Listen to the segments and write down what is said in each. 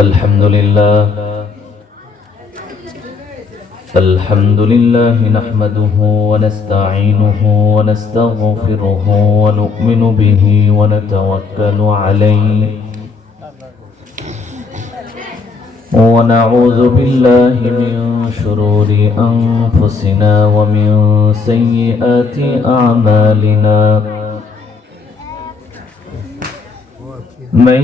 الحمد لله نحمده ونستعينه ونستغفره ونؤمن به ونتوكل عليه ونعوذ بالله من شرور أنفسنا ومن سيئات أعمالنا من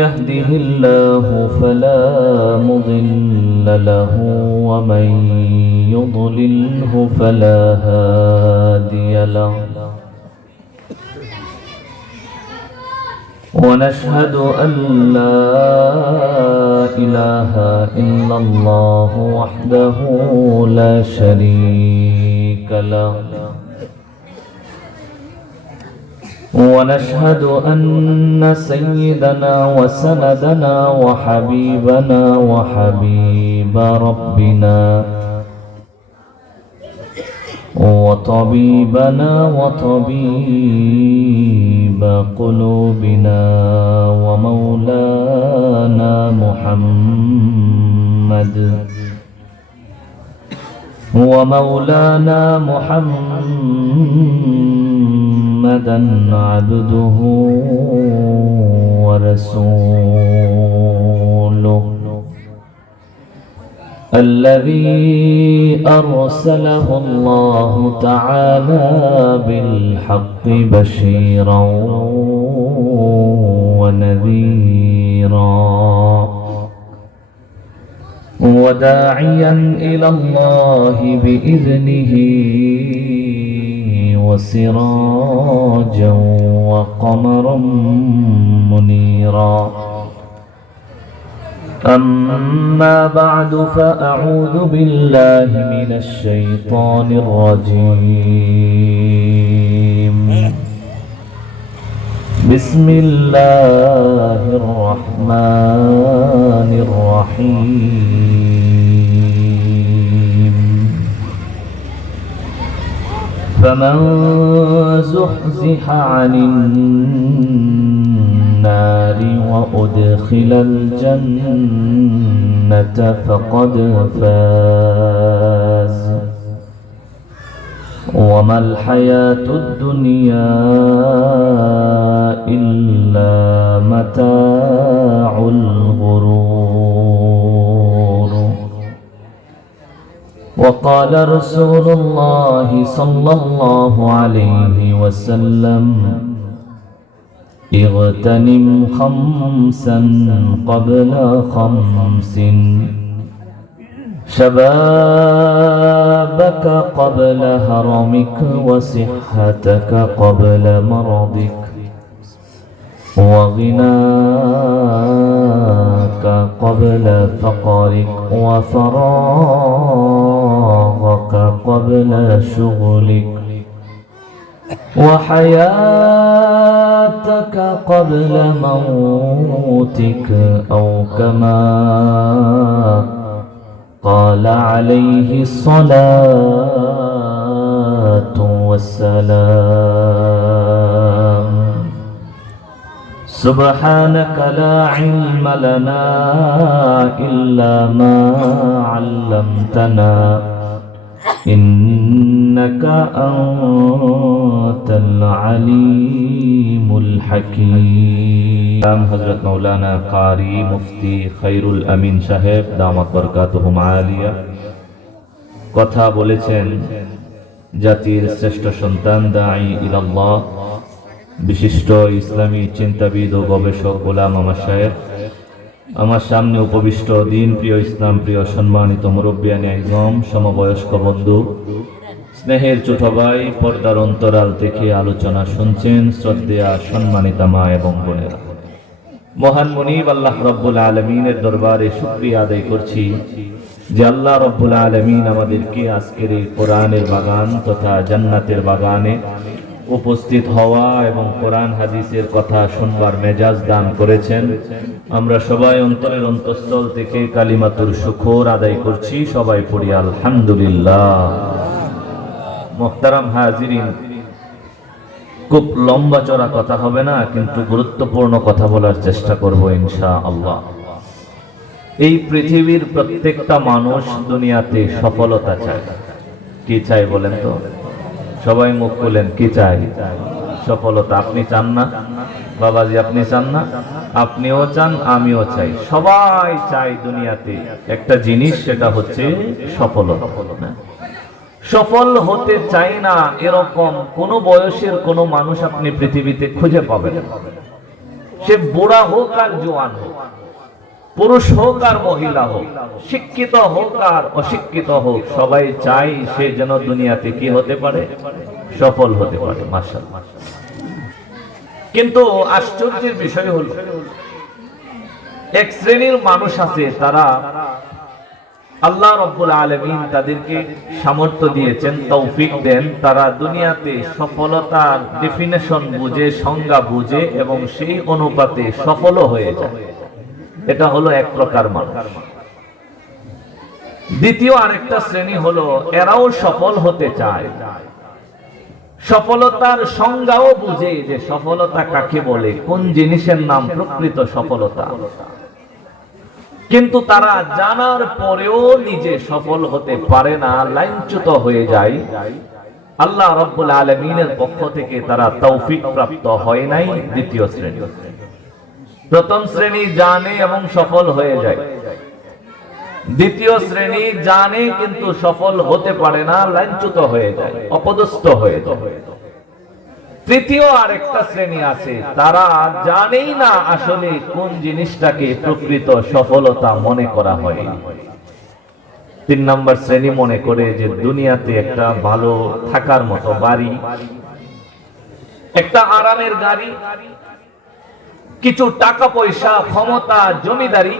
يهده الله فلا مضل له ومن يضلله فلا هادي له ونشهد أن لا إله إلا الله وحده لا شريك له ونشهد أن سيدنا وسندنا وحبيبنا وحبيب ربنا وطبيبنا وطبيب قلوبنا ومولانا محمدا عبده ورسوله الذي أرسله الله تعالى بالحق بشيرا ونذيرا وداعيا إلى الله بإذنه وسراجا وقمرا منيرا أما بعد فأعوذ بالله من الشيطان الرجيم بسم الله الرحمن الرحيم فمن زحزح عن النار وأدخل الجنة فقد فاز وما الحياة الدنيا إلا متاع الغرور وقال رسول الله صلى الله عليه وسلم اغتنم خمسا قبل خمس شبابك قبل هرمك وصحتك قبل مرضك وغناك قبل فقرك وفراغك قبل شغلك وحياتك قبل موتك أو كما قال عليه الصلاة والسلام سبحانك لا علم لنا إلا ما علمتنا إنك أنت العليم الحكيم حضرت مولانا قاری মুফতি খৈরুল আমিন সাহেব দামাত বরকাতুহুম আলিয়া কথা বলেছেন জাতির শ্রেষ্ঠ সন্তান দাঈ ইলাল্লাহ বিশিষ্ট ইসলামী চিন্তাবিদ ও গবেষক গোলাম মাশায়েখ আমার সামনে উপবিষ্ট দিন প্রিয় ইসলাম প্রিয় সম্মানিত মুরব্বিয়ানে আযম সমবয়স্ক বন্ধু স্নেহের ছোট ভাই পর্দার অন্তরাল থেকে আলোচনা শুনছেন শ্রদ্ধেয়া সম্মানিতা মা এবং বোনেরা মহান মুনিব আল্লাহ রাব্বুল আলামিনের দরবারে শুকরিয়া আদায় করছি যে আল্লাহ রাব্বুল আলামিন আমাদেরকে আজকের এই কোরআনের বাগান তথা জান্নাতের বাগানে উপস্থিত হওয়া এবং কোরআন হাদিসের কথা শুনবার মেজাজ দান করেছেন। আমরা সবাই অন্তরের অন্তঃস্থল থেকে কালিমাতুর শুকর আদায় করছি, সবাই পড়ি আলহামদুলিল্লাহ। মুহতারাম হাজিরিন, খুব লম্বা চড়া কথা হবে না, কিন্তু গুরুত্বপূর্ণ কথা বলার চেষ্টা করব ইনশাআল্লাহ। এই পৃথিবীর প্রত্যেকটা মানুষ দুনিয়াতে সফলতা চায়। কি চাই বলেন তো? সবাই মুখ খুলেন, কি চাই? সফলতা। আপনি চান না বাবাজি? আপনি চান না? আপনিও চান, আমিও চাই, সবাই চাই দুনিয়াতে একটা জিনিস, সেটা হচ্ছে সফলতা। সফল হতে চাই না এরকম কোন বয়সের কোন মানুষ আপনি পৃথিবীতে খুঁজে পাবেন। সে বুড়া হোক আর জোয়ান হোক, পুরুষ হোক আর মহিলা হোক, শিক্ষিত হোক আর অশিক্ষিত হোক, সবাই চাই সে যেন দুনিয়াতে কি হতে পারে? সফল হতে পারে। মাশাআল্লাহ। কিন্তু আশ্চর্যের বিষয় হলো, এক শ্রেণীর মানুষ আছে, তারা আল্লাহ রাব্বুল আলামিন তাদেরকে সামর্থ্য দিয়েছেন, তৌফিক দেন, তারা দুনিয়াতে সফলতার ডেফিনেশন বুঝে, সংজ্ঞা বুঝে এবং সেই অনুপাতে সফল হয়ে যায়। এটা হলো এক প্রকার মানুষ। দ্বিতীয় আরেকটা শ্রেণী হলো, এরাও সফল হতে চায়, সফলতার সংজ্ঞাও বুঝে যে সফলতা কাকে বলে, কোন জিনিসের নাম প্রকৃত সফলতা, কিন্তু তারা জানার পরেও নিজে সফল হতে পারে না, লাইনচ্যুত হয়ে যায়। আল্লাহ রাব্বুল আলামিনের পক্ষ থেকে তারা তৌফিক প্রাপ্ত হয় নাই। দ্বিতীয় শ্রেণী। প্রথম শ্রেণী জানে এবং সফল হয়ে যায়, দ্বিতীয় শ্রেণী জানে কিন্তু সফল হতে পারে না, লাইনচ্যুত হয়ে যায়, অপদস্থ হয়ে যায়। তৃতীয় আরেকটা শ্রেণী আছে, তারা জানেই না আসলে কোন জিনিসটাকে প্রকৃত সফলতা মনে করা হয়। 3 নম্বর শ্রেণী মনে করে যে দুনিয়াতে একটা ভালো থাকার মতো বাড়ি, একটা আরামের গাড়ি, কিছু টাকা পয়সা, ক্ষমতা, জমিদারি,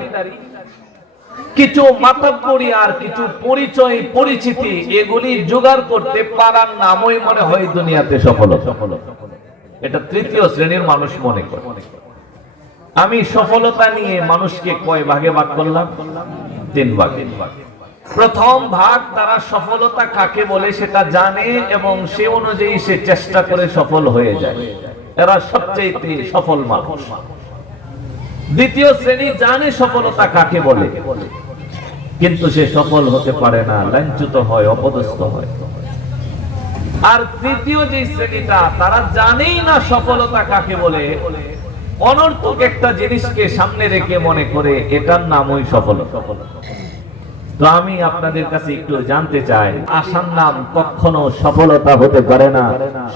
কিছু মাতব্বরি আর কিছু পরিচয় পরিচিতি, এগুলি জোগাড় করতে পারার নামই মনে হয় দুনিয়াতে সফলতা। এটা তৃতীয় শ্রেণীর মানুষ মনে করে। আমি সফলতা নিয়ে মানুষকে কয় ভাগে ভাগ করলাম? 3 ভাগে। প্রথম ভাগ, তারা সফলতা কাকে বলে সেটা জানে এবং সে অনুযায়ী সে চেষ্টা করে সফল হয়ে যায়, এরা সবচেয়ে সফল মানুষ। দ্বিতীয় শ্রেণী জানে সফলতা কাকে বলে, কিন্তু সে সফল হতে পারে না, লাঞ্ছিত হয়, অপদস্থ হয়। আর তৃতীয় যে শ্রেণীটা, তারা জানেই না সফলতা কাকে বলে, অনর্থক একটা জিনিসকে সামনে রেখে মনে করে এটার নামই সফলতা। তো আমি আপনাদের কাছে একটু জানতে চাই, আশার নাম কখনো সফলতা হতে পারে না।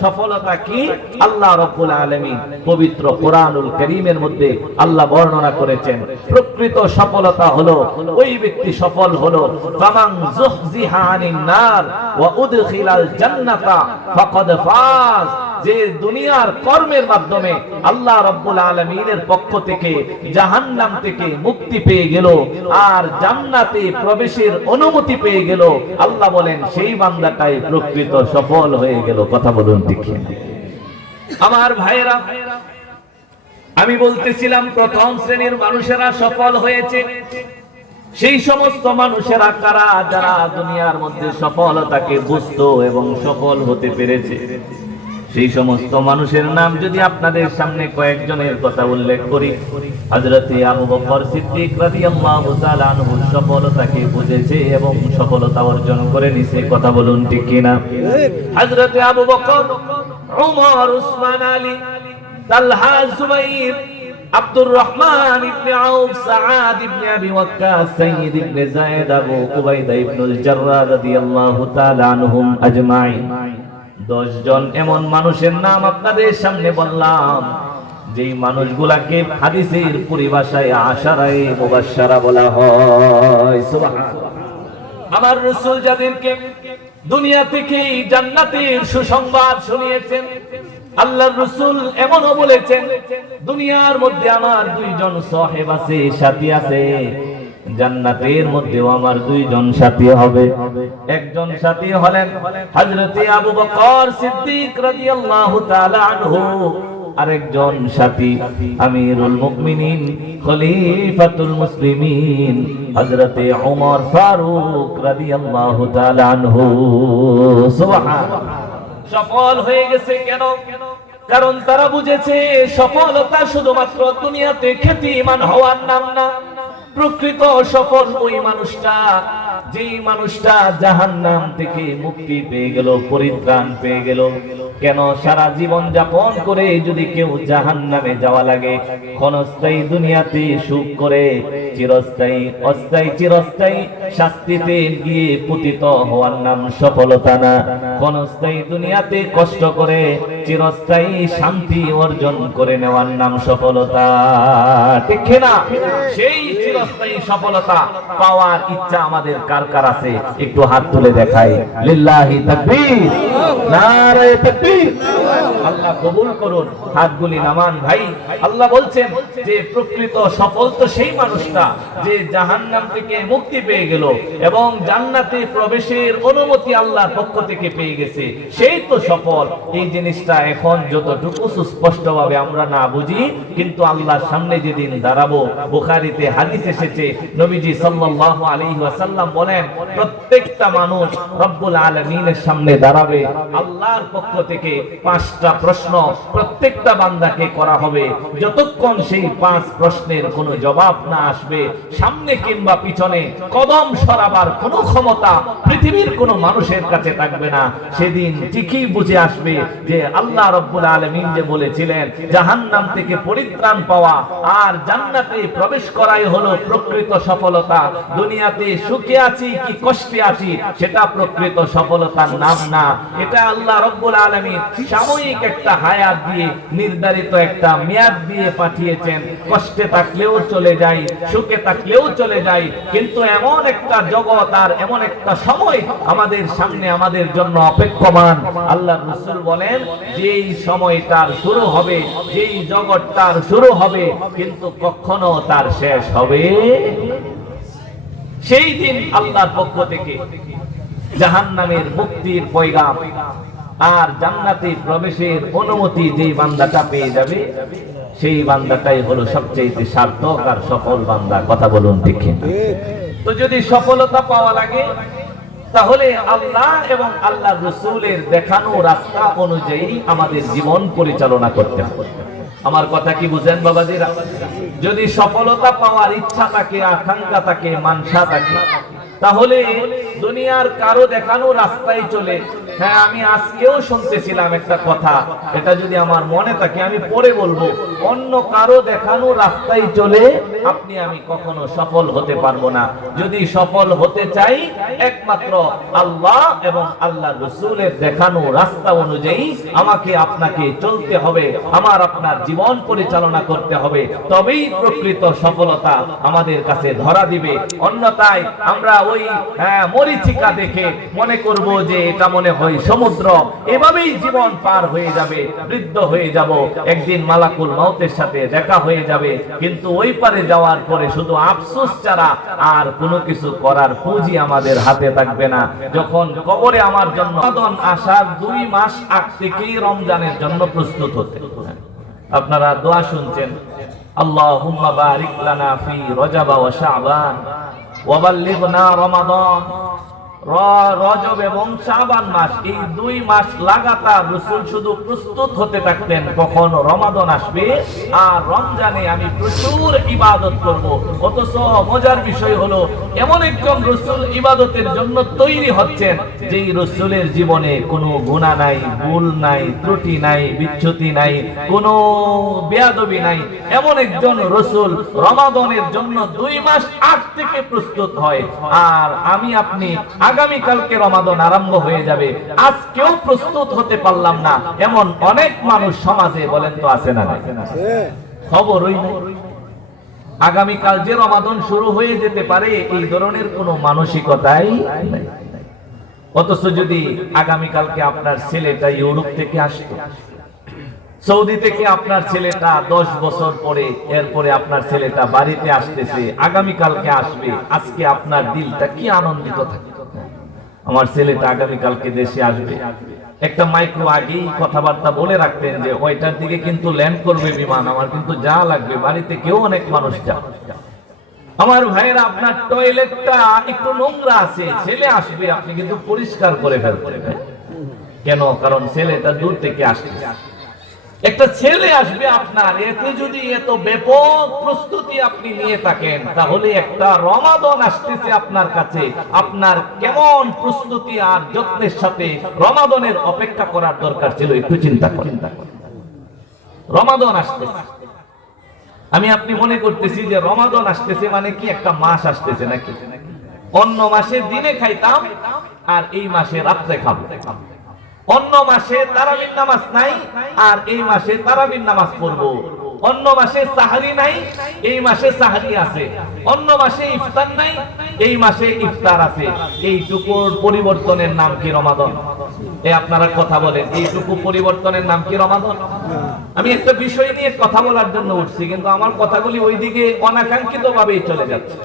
সফলতা কি? আল্লাহ রাব্বুল আলামিন পবিত্র কোরআনুল কারীমের মধ্যে আল্লাহ বর্ণনা করেছেন, প্রকৃত সফলতা হলো ওই ব্যক্তি সফল হলো, ফামান যুহজিহা আনিন নার ওয়া উদখিলাল জান্নাতা ফাকাদ ফাজ, যে দুনিয়ার কর্মের মাধ্যমে আল্লাহ রাব্বুল আলামিনের পক্ষ থেকে জাহান্নাম থেকে মুক্তি পেয়ে গেল আর জান্নাতে প্রবেশের অনুমতি পেয়ে গেল, আল্লাহ বলেন সেই বান্দাটাই প্রকৃত সফল হয়ে গেল। কথা বলুন ঠিক কি? আমার ভাইয়েরা, আমি বলতেছিলাম প্রথম শ্রেণীর মানুষেরা সফল হয়েছে। সেই সমস্ত মানুষেরা কারা? যারা দুনিয়ার মধ্যে সফলতাকে বুঝতো এবং সফল হতে পেরেছে। সেই সমস্ত মানুষের নাম যদি আপনাদের সামনে কয়েকজনের কথা উল্লেখ করি, হযরত আবু বকর সিদ্দিক রাদিয়াল্লাহু তাআলা আনহু সফলতাকে বুঝেছে এবং সফলতা অর্জন করে নিছে। কথা বলুন ঠিক কি না? হযরত আবু বকর, ওমর, উসমান, আলী, তালহা, জুবাইর, আব্দুর রহমান ইবনে আউফ, সাআদ ইবনে আবি ওয়াক্কাস, সাইয়্যিদ ইবনে যায়েদ, আবু কুবাইদা ইবনুল জাররাহ রাদিয়াল্লাহু তাআলা আনহুম আজমাইন, 10 জন এমন মানুষের নাম আপনাদের সামনে বললাম, যেই মানুষগুলাকে হাদিসের পরিভাষায় আশারায়ে মুবাশশারা বলা হয়। সুবহানাল্লাহ। আমার রাসূল যাদেরকে দুনিয়া থেকে জান্নাতের সুসংবাদ শুনিয়েছেন, আল্লাহর রাসূল এমনও বলেছেন, দুনিয়ার মধ্যে আমার 2 জন সাহেব আছে, সাথী আছে, জান্নাতের মধ্যেও আমার 2 জন সাথী হবে। একজন সাথী হলেন হযরত আবু বকর সিদ্দিক রাদিয়াল্লাহু তাআলা আনহু, আরেকজন সাথী আমিরুল মুমিনিন খলিফাতুল মুসলিমিন হযরত ওমর ফারুক রাদিয়াল্লাহু তাআলা আনহু। সুবহানাল্লাহ। সফল হয়ে গেছে কেন? কারণ তারা বুঝেছে সফলতা শুধুমাত্র দুনিয়াতে খ্যাতিমান হওয়ার নাম না, প্রকৃত সফল ওই মানুষটা, যেই মানুষটা জাহান্নাম থেকে মুক্তি পেয়ে গেল, পরিত্রাণ পেয়ে গেল। কেন সারা জীবন যাপন করে যদি কেউ জাহান্নামে যাওয়া লাগে, ক্ষণস্থায়ী দুনিয়াতে সুখ করে চিরস্থায়ী অস্থায়ী চিরস্থায়ী শাস্তিতে গিয়ে পতিত হওয়ার নাম সফলতা না। ক্ষণস্থায়ী দুনিয়াতে কষ্ট করে চিরস্থায়ী শান্তি অর্জন করে নেওয়ার নাম সফলতা, ঠিক না? সেই চিরস্থায়ী সফলতা পাওয়ার ইচ্ছা আমাদের কার কার আছে? একটু হাত তুলে দেখাই। লিল্লাহি তাকবীর, নারায়ে তাকবীর। আল্লাহ কবুল করুন, হাতগুলি নামান ভাই। আল্লাহ বলছেন যে প্রকৃত সফল তো সেই মানুষটা যে জাহান্নাম থেকে মুক্তি পেয়ে গেল এবং জান্নাতে প্রবেশের অনুমতি আল্লাহর পক্ষ থেকে পেয়ে গেছে, সেই তো সফল। এই জিনিসটা এখন যতটুকু সুস্পষ্টভাবে আমরা না বুঝি, কিন্তু আল্লাহর সামনে যেদিন দাঁড়াবো, বুখারীতে হাদিস এসেছে, নবীজি সাল্লাল্লাহু আলাইহি ওয়াসাল্লাম বলেন, প্রত্যেকটা মানুষ রব্বুল আলামিনের সামনে দাঁড়াবে। আল্লাহর পক্ষ থেকে 5টা প্রশ্ন প্রত্যেকটা বান্দাকে করা হবে। যতক্ষণ সেই 5 প্রশ্নের কোনো জবাব না আসবে, সামনে কিংবা পিছনে কদম সরাবার কোনো ক্ষমতা পৃথিবীর কোনো মানুষের কাছে থাকবে না। সেদিন ঠিকই বুঝে আসবে যে আল্লাহ রব্বুল আলামিন যে বলেছিলেন জাহান্নাম থেকে পরিত্রাণ পাওয়া আর জান্নাতে প্রবেশ করাই হলো প্রকৃত সফলতা। দুনিয়াতে সুখে আছি কি কষ্টে আছি সেটা প্রকৃত সফলতার নাম না। এটা আল্লাহ রব্বুল আলামিন সাময়িক একটা হায়াত দিয়ে, নির্ধারিত একটা মেয়াদ দিয়ে পাঠিয়েছেন। কষ্টে থাকলেও চলে যাই, সুখে থাকলেও চলে যাই, কিন্তু এমন একটা জগৎ আর এমন একটা সময় আমাদের সামনে আমাদের জন্য অপেক্ষমান। আল্লাহ রাসূল বলেন, যেই সময়টার শুরু হবে, যেই জগৎটার শুরু হবে, কিন্তু কখনো তার শেষ হবে সেই দিন আল্লাহর পক্ষ থেকে জাহান্নামের মুক্তির পয়গাম আর জান্নাতে প্রবেশের অনুমতি যেই বান্দাটা পেয়ে যাবে, সেই বান্দাটাই হলো সবচেয়ে সার্থক আর সফল বান্দা। কথা বলুন ঠিক কিনা? তো যদি সফলতা পাওয়া লাগে, তাহলে আল্লাহ এবং আল্লাহর রাসূলের দেখানো রাস্তা অনুযায়ী আমাদের জীবন পরিচালনা করতে হবে। আমার কথা কি বুঝেন বাবাজিরা? যদি সফলতা পাওয়ার ইচ্ছা থাকে, আকাঙ্ক্ষা থাকে, মানসা থাকে, তাহলে দুনিয়ার কারো দেখানো রাস্তায় চলে। হ্যাঁ, আমি আজকেও শুনতেছিলাম একটা কথা, এটা যদি আমার মনে থাকে আমি পরে বলবো। অন্য কারো দেখানো রাস্তায় চলে আপনি আমি কখনো সফল হতে পারবো না। যদি সফল হতে চাই, একমাত্র আল্লাহ এবং আল্লাহর রাসূলের দেখানো রাস্তা অনুযায়ী আমাকে আপনাকে চলতে হবে, আমার আপনার জীবন পরিচালনা করতে হবে, তবেই প্রকৃত সফলতা আমাদের কাছে ধরা দিবে। অন্যথায় আমরা ওই মরীচিকা দেখে মনে করব যে এটা মনে হয় সমুদ্র, এভাবেই জীবন পার হয়ে যাবে, বৃদ্ধ হয়ে যাব, একদিন মালাকুল মাউতের সাথে দেখা হয়ে যাবে, কিন্তু ওই পারে যাওয়ার পরে শুধু আফসোস ছাড়া আর কোনো কিছু করার পুঁজি আমাদের হাতে থাকবে না। যখন কবরে আমার জন্য আসার 2 মাস আগ থেকেই রমজানের জন্য প্রস্তুত হতে। আপনারা দোয়া শুনছেন, আল্লাহুম্মা বারিক লানা ফি রজব ওয়া শাবান ওয়া বাল্লিগনা রমাদান। রজব এবং শাবান মাস, এই 2 মাস লাগাতার রাসূল শুধু প্রস্তুত হতে থাকতেন কখন রমাদান আসবে আর রমজানে আমি প্রচুর ইবাদত করব। অথচ মজার বিষয় হলো, এমন একজন রাসূল ইবাদতের জন্য তৈরি হচ্ছেন যেই রাসূলের জীবনে কোনো গুনাহ নাই, ভুল নাই, ত্রুটি নাই, বিচ্যুতি নাই, কোনো বেয়াদবি নাই। এমন একজন রাসূল রমাদানের জন্য 2 মাস আগ থেকে প্রস্তুত হয়। আর আমি আপনি আগামী কালকে রমাদান আরম্ভ হয়ে যাবে, আজকেও প্রস্তুত হতে পারলাম না, এমন অনেক মানুষ সমাজে বলেন তো আছে না? খবরই নেই। আগামী কাল যে রমাদান শুরু হয়ে যেতে পারে, এই ধরনের কোনো মানসিকতাই নাই। অথচ যদি আগামী কালকে আপনার ছেলেটা ইউরোপ থেকে আসতো, সৌদি থেকে আপনার ছেলেটা 10 বছর পরে, এরপরে আপনার ছেলেটা বাড়িতে আসতেছে, আগামী কালকে আসবে, আজকে আপনার দিলটা কি আনন্দিত থাকে। আমার ছেলেটা আগামী কালকে দেশে আসবে, একটা মাইক্রো আগেই কথাবার্তা বলে রাখতেন যে ওইটার দিকে কিন্তু ল্যান্ড করবে বিমান, আমার কিন্তু যা লাগবে, বাড়িতে কেউ অনেক মানুষ যা। আমার ভাইয়েরা, আপনার টয়লেটটা একটু নোংরা আছে, ছেলে আসবে, আপনি কিন্তু পরিষ্কার করে ফেলবেন। কেন? কারণ ছেলেটা দূর থেকে আসছে। একটা ছেলে আসবে আপনার, এতে যদি এত ব্যাপক প্রস্তুতি আপনি নিয়ে থাকেন, তাহলে একটা রমাদান আসতেছে আপনার কাছে, আপনার কেমন প্রস্তুতি আর যত্নের সাথে রমাদানের অপেক্ষা করার দরকার ছিল একটু চিন্তা করেন। রমাদান আসতেছে, আমি আপনি মনে করতেছি যে রমাদান আসতেছে মানে কি একটা মাস আসতেছে নাকি? অন্য মাসে দিনে খাইতাম আর এই মাসে রাত্রে খাবো। অন্য মাসে তারাবির নামাজ নাই আর এই মাসে তারাবির নামাজ পড়বো। অন্য মাসে সাহারি নাই, এই মাসে সাহারি আছে। অন্য মাসে ইফতার নাই, এই মাসে ইফতার আছে। এইটুকুর পরিবর্তনের নাম কি রমাদান? আপনারা কথা বলেন, এইটুকু পরিবর্তনের নাম কি রমাদান? আমি একটা বিষয় নিয়ে কথা বলার জন্য উঠছি, কিন্তু আমার কথাগুলি ওইদিকে অনাকাঙ্ক্ষিত ভাবেই চলে যাচ্ছে।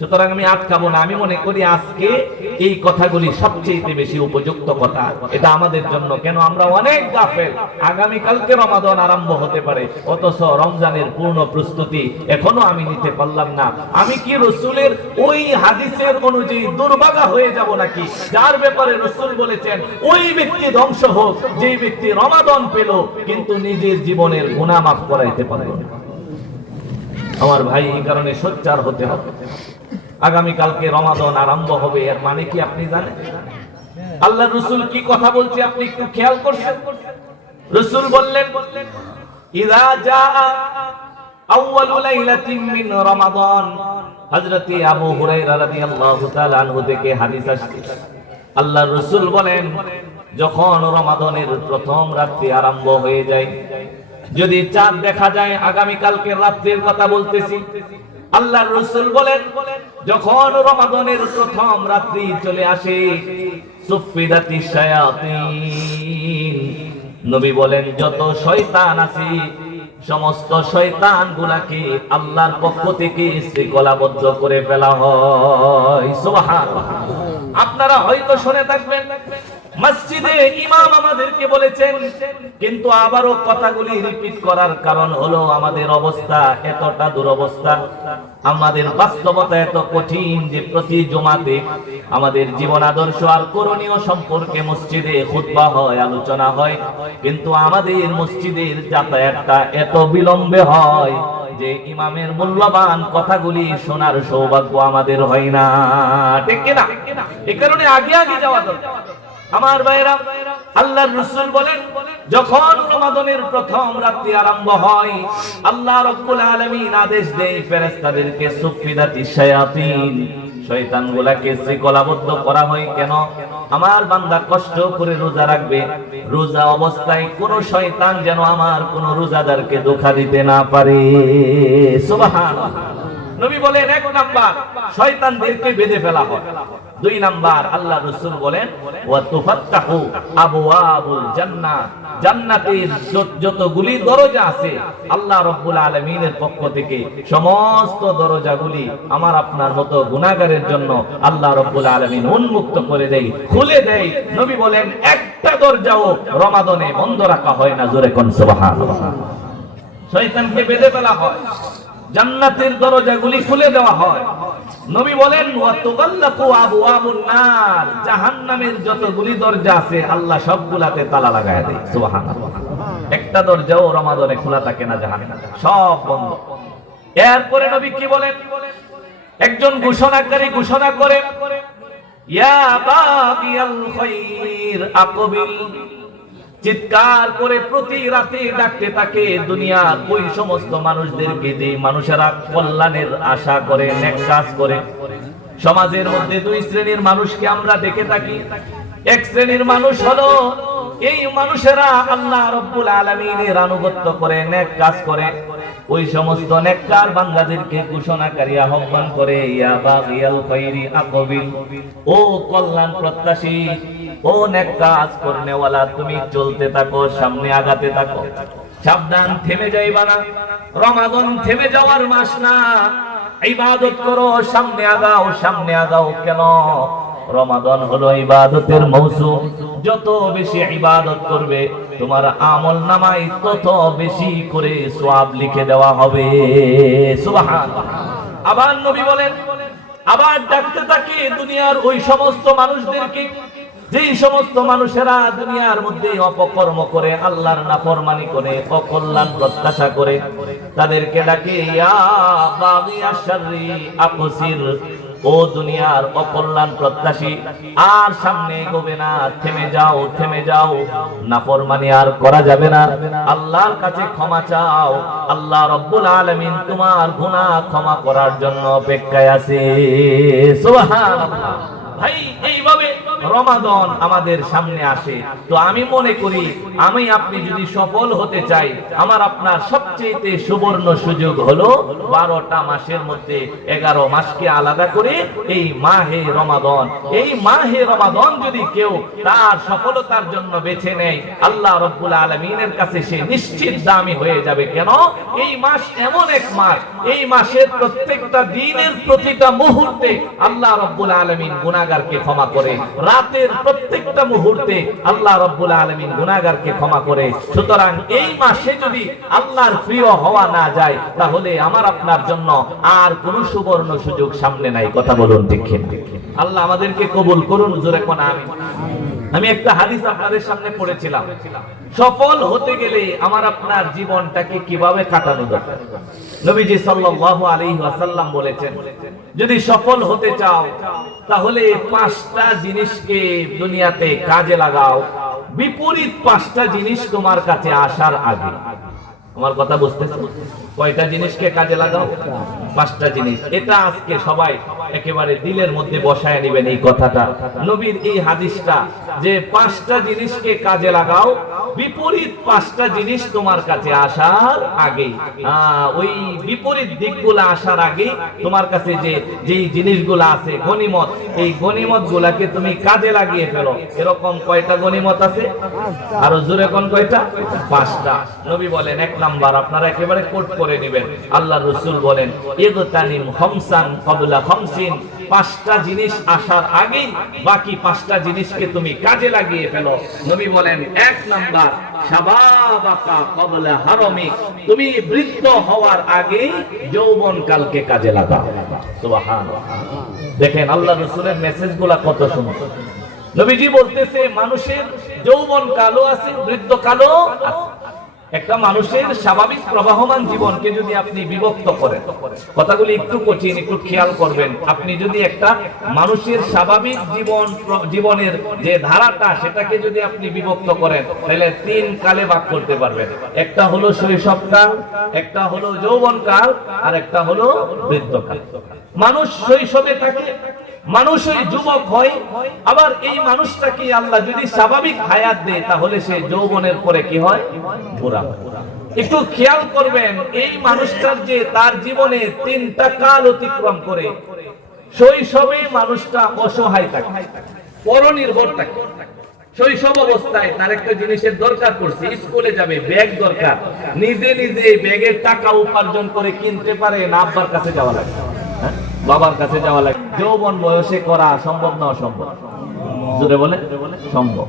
সুতরাং আমি আটকাবো না। আমি মনে করি আজকে এই কথাগুলি সবচেয়ে বেশি উপযুক্ত কথা এটা আমাদের জন্য। কেন আমরা অনেক গাফেল। আগামীকালকে রমাদান আরম্ভ হতে পারে, অথচ রমজানের পূর্ণ প্রস্তুতি এখনো আমি নিতে পারলাম না। আমি কি রসুলের ওই হাদিসের অনুযায়ী দুর্ভাগা হয়ে যাব নাকি, যার ব্যাপারে রসুল বলেছেন ওই ব্যক্তি ধ্বংস হোক যে ব্যক্তি রমাদান পেল কিন্তু নিজের জীবনের গুনাহ মাফ করাইতে পারল না? আমার ভাই, এই কারণে সোচ্চার হতে হবে। আগামীকালকে রমাদান আরম্ভ হবে, এর মানে কি আপনি জানেন? আল্লাহ রসুল কি কথা বলছে আপনি একটু খেয়াল করছেন? রসুল বললেন, ইযা জাআ আউয়ালু লাইলাতিন মিন রমাদান। হযরত আবু হুরায়রা রাদিয়াল্লাহু তাআলা আনহু থেকে হাদিস আসছে, আল্লাহ রসুল বলেন, যখন রমাদানের প্রথম রাত্রি আরম্ভ হয়ে যায়, যদি চাঁদ দেখা যায়, আগামীকালকে রাত্রির কথা বলতেছি, আল্লাহর রাসূল বলেন যখন রমাদানের প্রথম রাত্রি চলে আসে, সুফিদাতিশ শায়াতিন, নবী বলেন যত শয়তান আছে সমস্ত শয়তান গুলাকে আল্লাহর পক্ষ থেকে শৃঙ্খলাবদ্ধ করে ফেলা হয়। সুবহানাল্লাহ। আপনারা হয়তো শুনে থাকবেন মসজিদে ইমাম আমাদেরকে বলেছেন, কিন্তু আবারও কথাগুলি রিপিট করার কারণ হলো আমাদের অবস্থা এতটা দুরবস্থা, আমাদের বাস্তবতা এত কঠিন যে প্রতি জুমাতে আমাদের জীবন আদর্শ আর করণীয় সম্পর্কে মসজিদে খুতবা হয়, আলোচনা হয়, কিন্তু আমাদের মসজিদের যাতায়াতটা এত বিলম্বে হয় যে ইমামের মূল্যবান কথাগুলি শোনার সৌভাগ্য আমাদের হয় না। ঠিক কিনা? এই কারণে আগে আগে যাওয়া দরকার। আমার ভাইরা, আল্লাহর রাসূল বলেন যখন রমাদানের প্রথম রাত্রি আরম্ভ হয়, আল্লাহ রাব্বুল আলামিন আদেশ দেয় ফেরেশতাদেরকে সুফিদাতিশ শায়াতিন, শয়তানগুলোকে শৃঙ্খলাবদ্ধ করা হয়। কেন? আমার বান্দা কষ্ট করে রোজা রাখবে, রোজা অবস্থায় কোন শয়তান যেন আমার কোন রোজাদারকে ধোঁকা দিতে না পারে। সুবহানাল্লাহ। নবী বলেন এক নাম্বার শয়তানদেরকে বেঁধে ফেলা হয়। দুই নাম্বার আল্লাহ রাসূল বলেন ওয়া তুফাত্তাহু আবওয়াবুল জান্নাহ, জান্নাতের যতগুলি দরজা আছে আল্লাহ রাব্বুল আলামিনের পক্ষ থেকে সমস্ত দরজাগুলি আমার আপনার মতো গুনাহগারের জন্য আল্লাহ রাব্বুল আলামিন উন্মুক্ত করে দেয়, খুলে দেয়। নবী বলেন একটা দরজাও রমাদানে বন্ধ রাখা হয় না। জোরে কোন সুবহানাল্লাহ। শয়তানকে বেঁধে ফেলা হয়, জান্নাতের দরজাগুলি খুলে দেওয়া হয়। নবী বলেন ওয়া তুগাল্লাকু আবওয়াবুন নার, জাহান্নামের যতগুলি দরজা আছে আল্লাহ সবগুলাতে তালা লাগায় দেয়। সুবহানাল্লাহ। একটা দরজাও রমাদানে খোলা থাকে না, জাহান্নাম সব বন্ধ। এরপরে নবী কি বলেন? একজন ঘোষণাকারী ঘোষণা করে ইয়া বাগিয়াল খায়র আকবিল, চিৎকার করে প্রতি রাতে ডাকতে থাকে দুনিয়ার ওই সমস্ত মানুষদেরকে যে মানুষেরা কল্যাণের আশা করে, নেক কাজ করে। সমাজের মধ্যে দুই শ্রেণীর মানুষকে আমরা দেখে থাকি। এক শ্রেণীর মানুষ হলো এই মানুষেরা আল্লাহ রাব্বুল আলামিনের আনুগত্য করে, নেক কাজ করে। ওই সমস্ত নেককার বান্দাদেরকে ঘোষণাকারী আহ্বান করে ইয়া বাগিয়াল খায়রি আকবিল, ও কল্যাণ প্রত্যাশী, ও নেক কাজ করনেওয়ালা, তুমি চলতে থাকো, সামনে আগাতে থাকো, সাবধান, থেমে যাইবা না। রমাদান থেমে যাওয়ার মাস না, ইবাদত করো, সামনে আগাও, সামনে আগাও। কেন? রমাদান হলো ইবাদতের মৌসুম। যত বেশি ইবাদত করবে তোমার আমল নামায় তত বেশি করে সওয়াব লিখে দেওয়া হবে। সুবহানাল্লাহ। আবার নবী বলেন, আবার ডাকতে থাকে দুনিয়ার ওই সমস্ত মানুষদেরকে যেই সমস্ত মানুষেরা দুনিয়ার মধ্যে অপকর্ম করে, আল্লাহর নাফরমানি করে, অকল্যাণ প্রত্যাশা করে, তাদেরকে ডাকে ইয়া বাগিয়া শাররি আকসির, ও দুনিয়ার অকল্যাণ প্রত্যাশী, আর সামনে এগোবে না, থেমে যাও, থেমে যাও, নাফরমানি আর করা যাবে না, আল্লাহর কাছে ক্ষমা চাও, আল্লাহ রাব্বুল আলামিন তোমার গুনাহ ক্ষমা করার জন্য অপেক্ষায় আছে। সুবহানাল্লাহ। ভাই, এইভাবে রমাদান আমাদের সামনে আসে। তো আমি মনে করি, আমি আপনি যদি সফল হতে চাই, আমার আপনার সবচেয়ে সুবর্ণ সুযোগ হলো 12টা মাসের মধ্যে 11 মাসকে আলাদা করে এই মাহে রমাদান। এই মাহে রমাদান যদি কেউ তার সফলতার জন্য বেছে নেয়, আল্লাহ রাব্বুল আলামিনের কাছে সে নিশ্চিত দামি হয়ে যাবে। কেন? এই মাস এমন এক মাস, এই মাসের প্রত্যেকটা দিনের প্রতিটা মুহূর্তে আল্লাহ রাব্বুল আলামিন গুনাহগারকে ক্ষমা করে। রাতের প্রত্যেকটা মুহূর্তে আল্লাহ রাব্বুল আলামিন গুনাহগারকে ক্ষমা করে। সুতরাং এই মাসে যদি আল্লাহর প্রিয় হওয়া না যায়, তাহলে আমার আপনার জন্য আর কোন সুবর্ণ সুযোগ সামনে নাই। কথা বলুন ঠিক ঠিক। আল্লাহ আমাদেরকে কবুল করুন, জোরে কোন আমিন। আমি একটা হাদিস আপনাদের সামনে পড়েছিলাম, সফল হতে গেলে আমার আপনার জীবনটাকে কিভাবে কাটানো দরকার। নবীজি সাল্লাল্লাহু আলাইহি ওয়াসাল্লাম বলেছেন, যদি সফল হতে চাও তাহলে 5টা জিনিসকে দুনিয়াতে কাজে লাগাও, বিপরীত 5টা জিনিস তোমার কাছে আসার আগে। আমার কথা বুঝতেছেন? কয়টা জিনিসকে কাজে লাগাও? 5টা জিনিস। এটা আজকে সবাই একেবারে দিলের মধ্যে বসায় নেবেন এই কথাটা। নবীর এই হাদিসটা যে 5টা জিনিসকে কাজে লাগাও, বিপরীত 5টা জিনিস তোমার কাছে আসার আগে, ওই বিপরীত দিকগুলো আসার আগে তোমার কাছে যে যেই জিনিসগুলো আছে গনিমত, এই গনিমত গুলাকে তুমি কাজে লাগিয়ে ফেলো। এরকম কয়টা গনিমত আছে? আরো জোরে কোন কয়টা? 5টা। নবী বলেন, 1 নাম্বার, আপনারা একেবারে কোট করে নেবেন, আল্লাহ রাসূল বলেন, ইগতানিম খামসান ক্বাবলা খামসিন, 5টা জিনিস আসার আগে বাকি 5টা জিনিসকে তুমি কাজে লাগিয়ে ফেলো। নবী বলেন, 1 নাম্বার, শাবাবাকা ক্বাবলা হারামিক, তুমি বৃদ্ধ হওয়ার আগে যৌবন কালকে কাজে লাগাও। সুবহানাল্লাহ। দেখেন আল্লাহ রাসূলের মেসেজগুলো কত সুন্দর। নবীজি বলতেছে, মানুষের যৌবন কালও আছে, বৃদ্ধ কালও আছে। একটা মানুষের স্বাভাবিক প্রবাহমান জীবনকে যদি আপনি বিভক্ত করেন, কথাগুলি একটু কঠিন, একটু খেয়াল করবেন। আপনি যদি একটা মানুষের স্বাভাবিক জীবনের যে ধারাটা, সেটাকে যদি আপনি বিভক্ত করেন, তাহলে 3 কালে ভাগ করতে পারবেন। একটা হলো শৈশবকাল, একটা হলো যৌবনকাল, আর একটা হলো বৃদ্ধকাল। মানুষ শৈশবে থাকে, মানুষ ওই যুবক হয়, আবার এই মানুষটাকে আল্লাহ যদি স্বাভাবিক হায়াত দেয়, তাহলে সে যৌবনের পরে কি হয়? বুড়া। একটু খেয়াল করবেন, এই মানুষটার যে তার জীবনে 3টা কাল অতিক্রম করে, শৈশবে মানুষটা অসহায় থাকে, পরনির্ভর থাকে। শৈশব অবস্থায় তার একটা জিনিসের দরকার পড়ছে, স্কুলে যাবে, ব্যাগ দরকার, নিজে নিজে ব্যাগের টাকা উপার্জন করে কিনতে পারে না, আব্বার কাছে যাওয়া লাগে, বাবার কাছে যাওয়া লাগে। যৌবন বয়সে করা সম্ভব না অসম্ভব? জোরে বলে সম্ভব।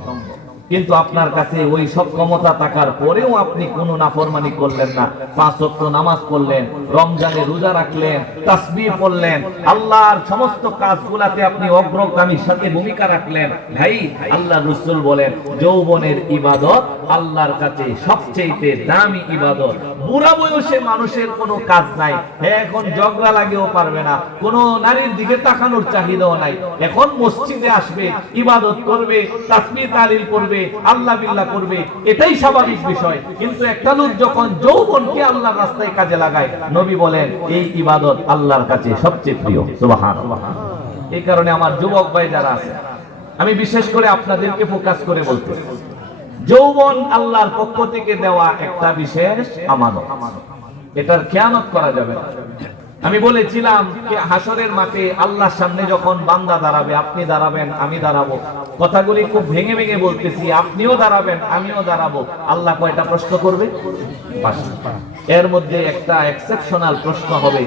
কিন্তু আপনার কাছে ওই সক্ষমতা থাকার পরেও আপনি কোনো নাফরমানি করলেন না, 5 ওয়াক্ত নামাজ পড়লেন, রমজানে রোজা রাখলেন, তাসবিহ পড়লেন, আল্লাহর সমস্ত কাজগুলাতে আপনি অগ্রগামীর সাথে ভূমিকা রাখলেন। ভাই, আল্লাহ রাসূল বলেন, যৌবনের ইবাদত আল্লাহর কাছে সবচেয়ে দামি ইবাদত। বুড়া বয়সে মানুষের কোনো কাজ নাই, এখন ঝগড়া লাগেও পারবে না, কোনো নারীর দিকে তাকানোর চাহিদাও নাই। এখন মসজিদে আসবে, ইবাদত করবে, তাসবিহ তাহলিল করবে, আল্লাহ বিল্লাহ করবে, এটাই স্বাভাবিক বিষয়। কিন্তু একটা লোক যখন যৌবনকে আল্লাহর রাস্তায় কাজে লাগায়, নবী বলেন এই ইবাদত আল্লাহর কাছে সবচেয়ে প্রিয়। সুবহানাল্লাহ। এই কারণে আমার যুবক ভাই যারা আছে, আমি বিশেষ করে আপনাদেরকে ফোকাস করে বলতে, যৌবন আল্লাহর পক্ষ থেকে দেওয়া একটা বিশেষ আমানত, এটার খেয়ানত করা যাবে না। আমি বলেছিলাম হাসরের মাঠে আল্লাহর সামনে যখন বান্দা দাঁড়াবে, আপনি দাঁড়াবেন, আমি দাঁড়াবো, কথাগুলি খুব ভেঙে ভেঙে বলতেছি, আপনিও দাঁড়াবেন, আমিও দাঁড়াবো। আল্লাহ কয়টা প্রশ্ন করবে? 5টা। এর মধ্যে একটা এক্সেপশনাল প্রশ্ন হবে,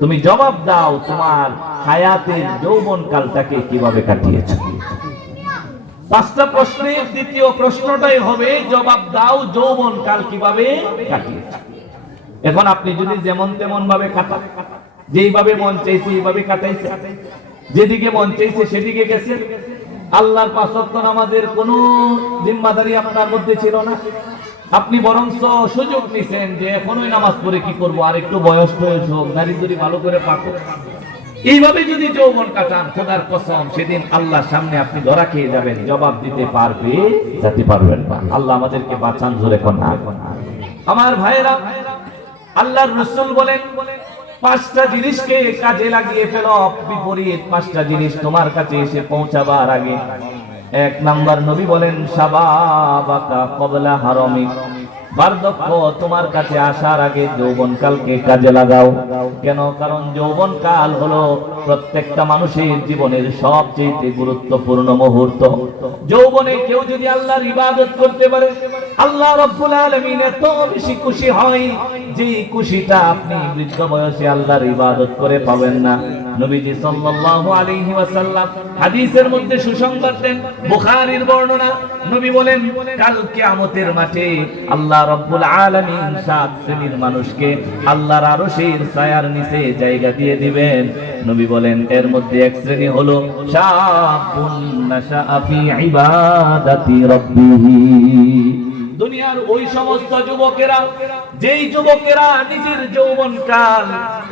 তুমি জবাব দাও তোমার হায়াতের যৌবন কালটাকে কিভাবে কাটিয়েছো। 5টা প্রশ্নের দ্বিতীয় প্রশ্নটাই হবে, জবাব দাও যৌবন কাল কিভাবে কাটিয়েছো। এখন আপনি যদি যেমন তেমন ভাবে কাটান, যেইভাবে মন চাইছে এইভাবে কাটাইছে, যেদিকে মন চাইছে সেদিকে গেছে, আল্লাহর 5 ওয়াক্ত নামাজের কোনো জিম্মাদারি আপনার মধ্যে ছিল না। আপনি বরঞ্চ সুযোগ নিছেন যে এখনই নামাজ পড়ে কি করব, আর একটু বয়স টয়স হোক, নারী দুরি ভালো করে পাকো। এইভাবে যদি যৌবন কাটান, খোদার কসম সেদিন আল্লাহর সামনে আপনি ধরা খেয়ে যাবেন, জবাব দিতে যেতে পারবেন না। আল্লাহ আমাদেরকে বাঁচান, জোরে কোন না। আমার ভাইয়েরা, আল্লাহর রাসূল বলেন 5টা জিনিসকে কাজে লাগিয়ে ফেলো, বিপরীত 5টা জিনিস তোমার কাছে এসে পৌঁছাবার আগে। 1 নাম্বার নবী বলেন শাবাবাকা ক্বাবলা হারামিক, বার্ধক্য তোমার কাছে আসার আগে যৌবনকালকে কাজে লাগাও। কেন? কারণ যৌবনকাল হলো প্রত্যেকটা মানুষের জীবনের সবচেয়ে গুরুত্বপূর্ণ মুহূর্ত। যৌবনে কেউ যদি আল্লাহর ইবাদত করতে পারে, আল্লাহ রাব্বুল আলামিন এত বেশি খুশি হয় যে খুশিটা আপনি বৃদ্ধ বয়সে আল্লাহর ইবাদত করে পাবেন না। নবীজি সাল্লাল্লাহু আলাইহি ওয়াসাল্লাম হাদিসের মধ্যে সুসংবাদ দেন, বুখারীর বর্ণনা। নবী বলেন কাল কিয়ামতের মাঠে আল্লাহ রাব্বুল আলামিন 7 শ্রেণীর মানুষকে আল্লাহর আরশের ছায়ার নিচে জায়গা দিয়ে দিবেন। নবী বলেন এর মধ্যে 1 শ্রেণী হলো শাবুন নাশাআ ফি ইবাদাতি রাব্বিহি। দুনিয়ার ওই সমস্ত যুবকেরা, যেই যুবকেরা নিজের যৌবনকাল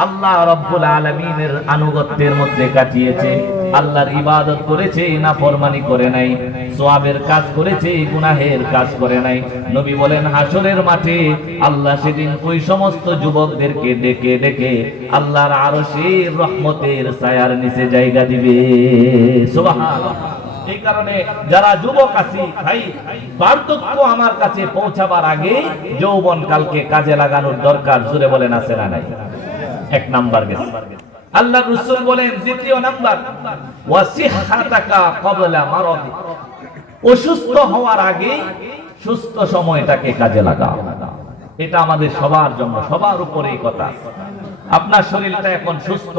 আল্লাহ রাব্বুল আলামিনের আনুগত্যের মধ্যে কাটিয়েছে, আল্লাহর ইবাদত করেছে, নাফরমানি করে নাই, সওয়াবের কাজ করেছে, গুনাহের কাজ করে নাই। নবী বলেন হাসরের মাঠে আল্লাহ সেদিন ওই সমস্ত যুবকদেরকে ডেকে ডেকে আল্লাহর আরশের রহমতের ছায়ার নিচে জায়গা দিবে। সুবহানাল্লাহ। এই কারণে যারা যুবক আছি ভাই, বার্ধক্য আমার কাছে পৌঁছাবার আগে যৌবন কালকে কাজে লাগানোর দরকার। জোরে বলেন আছে না নাই? 1 নাম্বার গেছে। আল্লাহর রাসূল বলেন 2য় নাম্বার ওয়াসিহাতাকা ক্বাবলা মারাদি, অসুস্থ হওয়ার আগে সুস্থ সময়টাকে কাজে লাগাও। এটা আমাদের সবার জন্য, সবার উপরে এই কথা। আপনার শরীরটা এখন সুস্থ,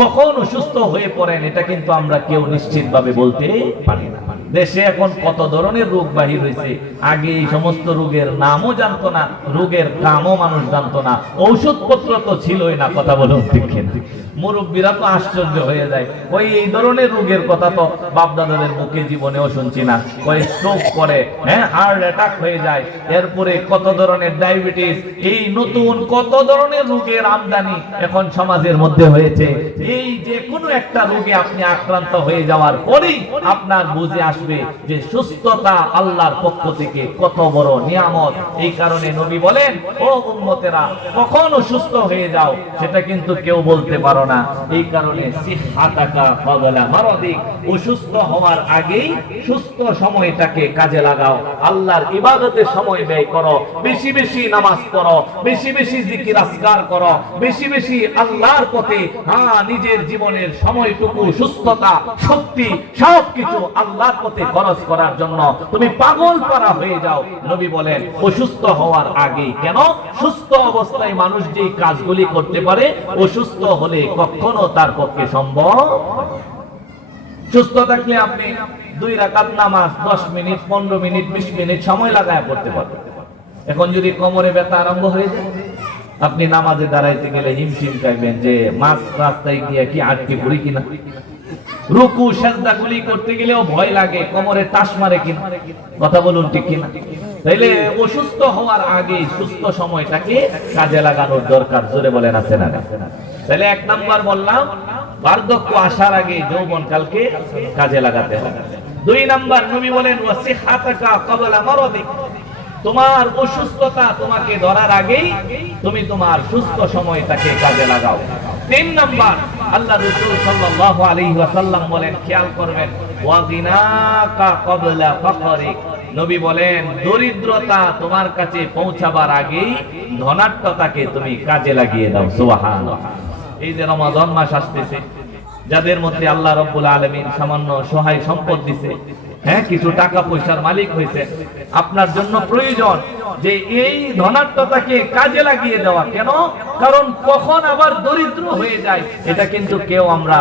কখন অসুস্থ হয়ে পড়েন এটা কিন্তু আমরা কেউ নিশ্চিতভাবে বলতে পারি না। দেশে এখন কত ধরনের রোগ বাহির হয়েছে, আগে এই সমস্ত রোগের নামও জানতো না, রোগের কামও মানুষ জানতো না, ঔষধপত্র তো ছিলই না। কথা বলুন ঠিক কিনা? মুরব্বীরা তো আশ্চর্য হয়ে যায়, ওই এই ধরনের রোগের কথা তো বাপ দাদাদের মুখে জীবনেও শুনছি না। ওই স্ট্রোক করে, হার্ট অ্যাটাক হয়ে যায়, এরপরে কত ধরনের ডায়াবেটিস, এই নতুন কত ধরনের রোগের আমদানি এখন সমাজের মধ্যে হয়েছে। এই যে কোনো একটা রোগে আপনি আক্রান্ত হয়ে যাওয়ার পরেই আপনার বুঝে আসবে যে সুস্থতা আল্লাহর পক্ষ থেকে কত বড় নিয়ামত। এই কারণে নবী বলেন ও উম্মতেরা, কখন অসুস্থ হয়ে যাও সেটা কিন্তু কেউ বলতে পারো না। এই কারণে সিহাতাকা ক্বাবলা মারাদিক, অসুস্থ হওয়ার আগেই সুস্থ সময়টাকে কাজে লাগাও। আল্লাহর ইবাদতের সময় ব্যয় করো, বেশি বেশি নামাজ পড়ো, বেশি বেশি জিকির আজকার করো, বেশি বেশি আল্লাহর পথে নিজের জীবনের সময়টুকু, সুস্থতা, শক্তি সবকিছু আল্লাহর পথে খরচ করার জন্য তুমি পাগল পারা হয়ে যাও। নবী বলেন অসুস্থ হওয়ার আগে। কেন? সুস্থ অবস্থায় মানুষ যেই কাজগুলি করতে পারে, অসুস্থ হলে কখনো তার পক্ষে সম্ভব। সুস্থ থাকলে আপনি 2 রাকাত নামাজ 10 মিনিট, 15 মিনিট, 20 মিনিট সময় লাগায় পড়তে পারবেন। এখন যদি কোমরে ব্যথা আরম্ভ হয়ে যায়, আপনি নামাজে দাঁড়াইতে গেলে হিমশিম খাইবেন যে মাছ রাস্তায় গিয়ে কি আটকে পড়ি কিনা, রুকু সাজদা গুলি করতে গেলেও ভয় লাগে, কোমরে তাস মারে কিনা। কথা বলুন ঠিক কিনা? তাইলে অসুস্থ হওয়ার আগে সুস্থ সময়টাকে কাজে লাগানোর দরকার। জোরে বলেন আছে না? তাহলে 1 নাম্বার বললাম বার্ধক্য আসার আগে যৌবনকালকে কাজে লাগাতে হবে। 2 নাম্বার নবী বলেন ওয়াসিহাতাকা ক্বাবলা মারাদিক, তোমার অসুস্থতা তোমাকে ধরার আগেই তুমি তোমার সুস্থ সময়টাকে কাজে লাগাও। 3 নাম্বার আল্লাহ রাসূল সাল্লাল্লাহু আলাইহি ওয়াসাল্লাম বলেন, খেয়াল করবেন, ওয়া গিনাকা ক্বাবলা ফাকরিক, নবী বলেন দরিদ্রতা তোমার কাছে পৌঁছাবার আগেই ধনাঢ্যতাকে তুমি কাজে লাগিয়ে দাও। সুবহানাল্লাহ। এই যে রমাদান মাস আসতেছে, যাদের মধ্যে আল্লাহ রাব্বুল আলামিন সামান্য সহায় সম্পদ দিয়েছে, কিছু টাকা পয়সার মালিক হয়েছে, আপনার জন্য প্রয়োজন যে এই ধনাঢ্যতাকে কাজে লাগিয়ে দেওয়া। কেন? কারণ কখন আবার দরিদ্র হয়ে যায় এটা কিন্তু কেউ আমরা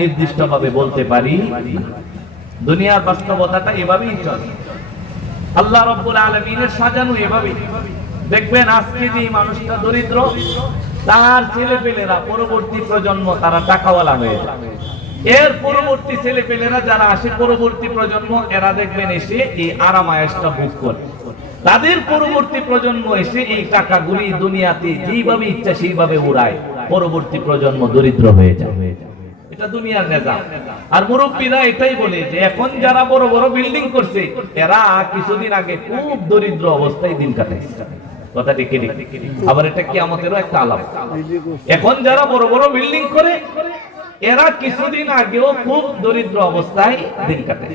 নির্দিষ্টভাবে বলতে পারি না। দুনিয়ার বাস্তবতাটা এভাবেই চলে, আল্লাহ রাব্বুল আলামিনের সাজানো এভাবেই। দেখবেন আজকে যে মানুষটা দরিদ্র, তার ছেলেপেলেরা পরবর্তী প্রজন্ম তারা টাকাওয়ালা হয়ে যায়। এর পরবর্তী ছেলে পেলেরা যারা আসে, পরবর্তী প্রজন্ম, এরা দেখবেন এসে এই আরাম আয়েশটা ভোগ করে। তাদের পরবর্তী প্রজন্ম এসে এই টাকাগুলি দুনিয়াতে যেইভাবে ইচ্ছা সেইভাবে উড়ায়, পরবর্তী প্রজন্ম দরিদ্র হয়ে যায়। এটা দুনিয়ার নিজাম। আর মুরব্বীরা এটাই বলে যে এখন যারা বড় বড় বিল্ডিং করছে, এরা কিছুদিন আগে খুব দরিদ্র অবস্থায় দিন কাটাইছে। কথা ঠিক ঠিক। আবার এটা কিয়ামতেরও একটা আলামত। এখন যারা বড় বড় বিল্ডিং করে, এরা কিছুদিন আগেও খুব দরিদ্র অবস্থায় দিন কাটে।